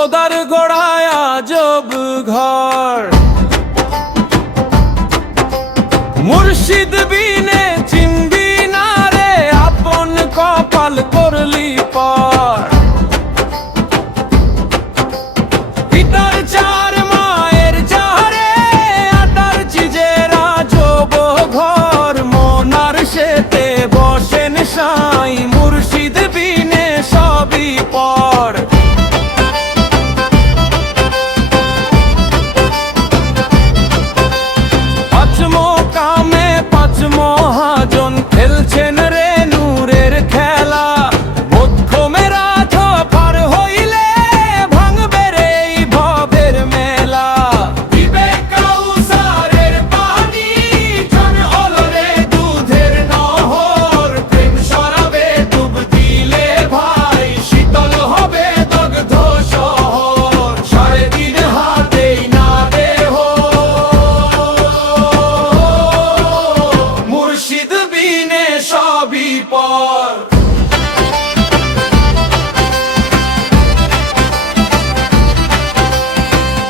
খোদার গোড়ায় আজব ঘর। মুর্শিদ বিনে চিনবি না রে, আপন কপাল করলি পর। পিতার চার মায়ের চারে আটার চিজের আজব ঘর। মোনার সেতে বসেন সাই, মুর্শিদ বিনে সবই পর। কামে পাঁচ মহাজন খেলছেন রে নূরের খেলা। মধ্যমের রাত পার হইলে ভাঙবে রে এই ভবের মেলা। বিবেক কাউসারের পানি জন হলো রে দুধের নহর। প্রেম শরাবে ডুব দিলে ভাই শীতল হবে দগ্ধ শহর। সাড়ে দিন হাতেই না দেহ, মুর্শিদ বিনে সবই পর।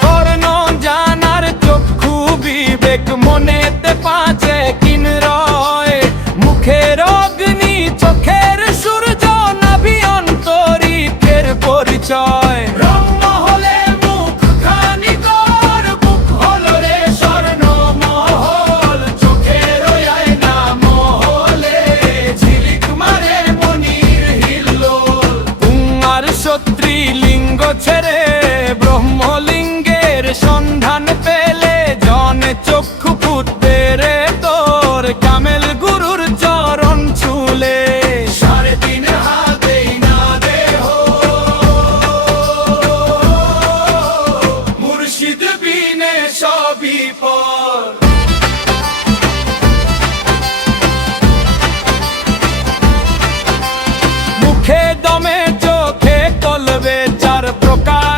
কর্ণ জানার চক্ষু বিবেক মনেতে পাঁচে কিন রয়। মুখের অগ্নি চোখের সূর্য নাভি অন্তরিকের পরিচয়। ব্রহ্ম হলে মুখ খানি কর, বুক হলো রে স্বর্ণ মহল। চোখের আয়না মহলে ঝিলিক মারে মনির হিল্লোল। পুঙ্গার সত্রী লিঙ্গ ছেড়ে ব্রহ্মলিঙ্গের সন্ধান পেলে জনে চক্ষু ফুটবে রে তোর। কামেল গুরুর চরণ ছুলে সাড়ে তিন হাতেই না দেহ, মুর্শিদ বিনে সবই পর। মুখে দমে চোখে কলবে চার প্রকার